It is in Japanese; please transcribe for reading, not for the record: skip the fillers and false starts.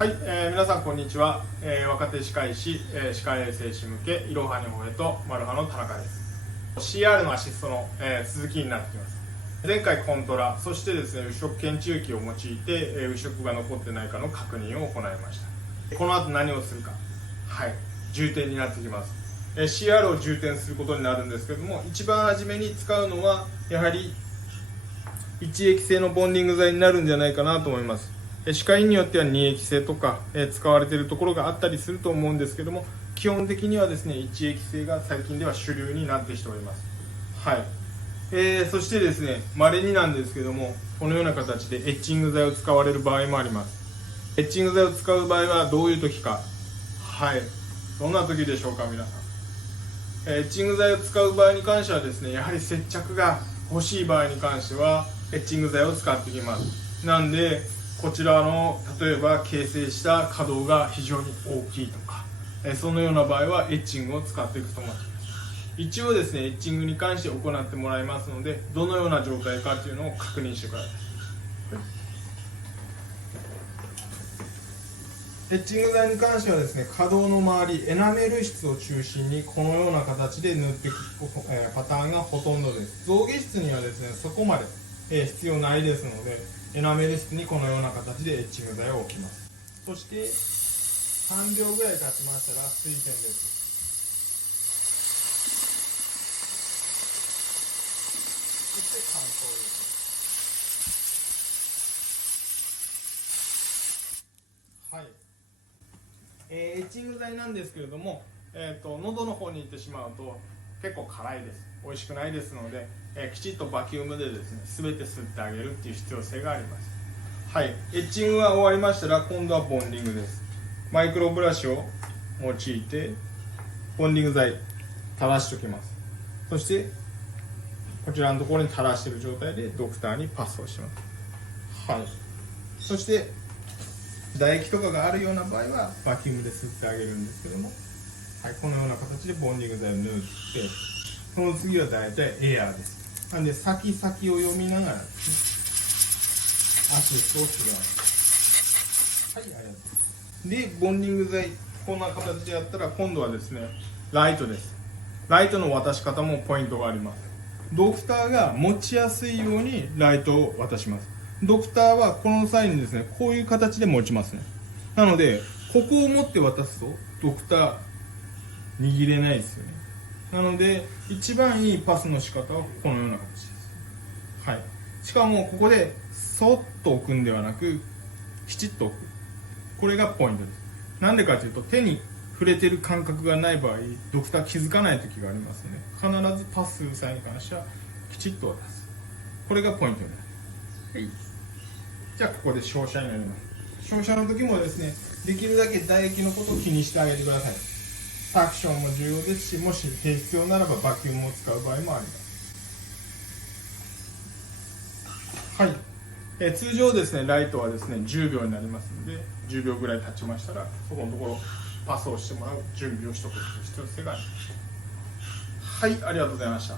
はい、皆さんこんにちは、若手歯科医師、歯科衛生士向けいろはにほえとマルハの田中です。 CR のアシストの、続きになってきます。前回コントラ、そしてですね右食検知器を用いて、右食が残ってないかの確認を行いました。この後何をするか、重点になってきます。CR を重点することになるんですけども、一番初めに使うのはやはり一液性のボンディング剤になるんじゃないかなと思います。歯科医によっては二液性とか使われているところがあったりすると思うんですけども、基本的にはですね一液性が最近では主流になってきております。そしてですね稀になんですけども、このような形でエッチング剤を使われる場合もあります。エッチング剤を使う場合はどういう時か、どんな時でしょうか皆さん。エッチング剤を使う場合に関してはですね、やはり接着が欲しい場合に関してはエッチング剤を使ってきます。なんでこちらの例えば形成した可動が非常に大きいとか、そのような場合はエッチングを使っていくと思います。一応ですねエッチングに関して行ってもらいますので、どのような状態かというのを確認してください。エッチング剤に関してはですね、可動の周りエナメル質を中心にこのような形で塗っていくパターンがほとんどです。象牙質にはですねそこまで必要ないですので、エナメル質にこのような形でエッチング剤を置きます。そして3秒ぐらい経ちましたら水洗です。そして乾燥です。エッチング剤なんですけれども、喉の方に行ってしまうと結構辛いです。美味しくないですので、きちっとバキュームでですね全て吸ってあげるっていう必要性があります。エッチングが終わりましたら今度はボンディングです。マイクロブラシを用いてボンディング剤垂らしておきます。そしてこちらのところに垂らしている状態でドクターにパスをします。そして唾液とかがあるような場合はバキュームで吸ってあげるんですけども、このような形でボンディング剤を塗って、その次は大体エアーです。なんで先々を読みながらアシストをするわけです。ありがとうございます。でボンディング剤こんな形でやったら今度はですねライトです。ライトの渡し方もポイントがあります。ドクターが持ちやすいようにライトを渡します。ドクターはこの際にですねこういう形で持ちますね。なのでここを持って渡すとドクター握れないですよね。なので一番いいパスの仕方はこのような形です。しかもここでそっと置くんではなくきちっと置く、これがポイントです。なんでかというと手に触れてる感覚がない場合ドクター気づかない時がありますので、必ずパスする際に関してはきちっと渡す、これがポイントになります。じゃあここで照射になります。照射の時もですねできるだけ唾液のことを気にしてあげてください。サクションも重要ですし、もし必要ならばバキュームを使う場合もあります。通常ですねライトはですね10秒になりますので、10秒ぐらい経ちましたらそこのところパスをしてもらう準備をしておく必要性があります。ありがとうございました。